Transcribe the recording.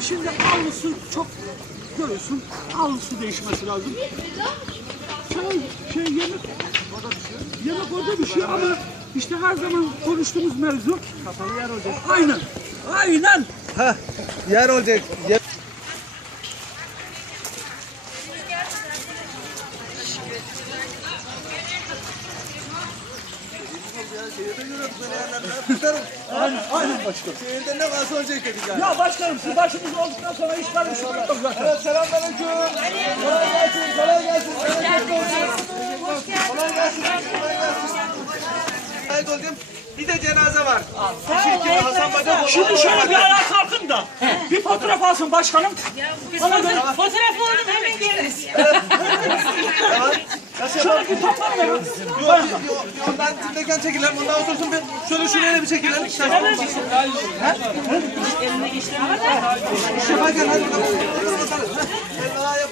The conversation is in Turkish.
Şimdi avlusu çok görüyorsun. Avlusu değişmesi lazım. Çay, şey, yemek, yemek orada bir şey ama işte her zaman konuştuğumuz mevzu. Kapalı yer olacak. Aynen. Aynen. Ha, yer olacak. Yer... Aynen, aynen başkanım. Şehirde ne varsa olacak dedik yani. Ya başkanım siz başımız olduktan sonra iş var, iş var yok zaten. Evet, selamünaleyküm. Kolay gelsin, kolay gelsin. Bereketli olsun. Kolay gelsin, kolay gelsin. Ait oldum. Bir de cenaze var. Teşekkür Hasan Bacak. Şimdi şöyle bir ayağa kalkın da bir fotoğraf alsın başkanım. Bana göre Fotoğrafı alalım hemen geliriz. Bir toplam verin. Yok, ben tindeyken çekilelim. Ondan otursun bir şöyle şuraya bir çekilelim. İşte bakın hadi. Allah'a yap.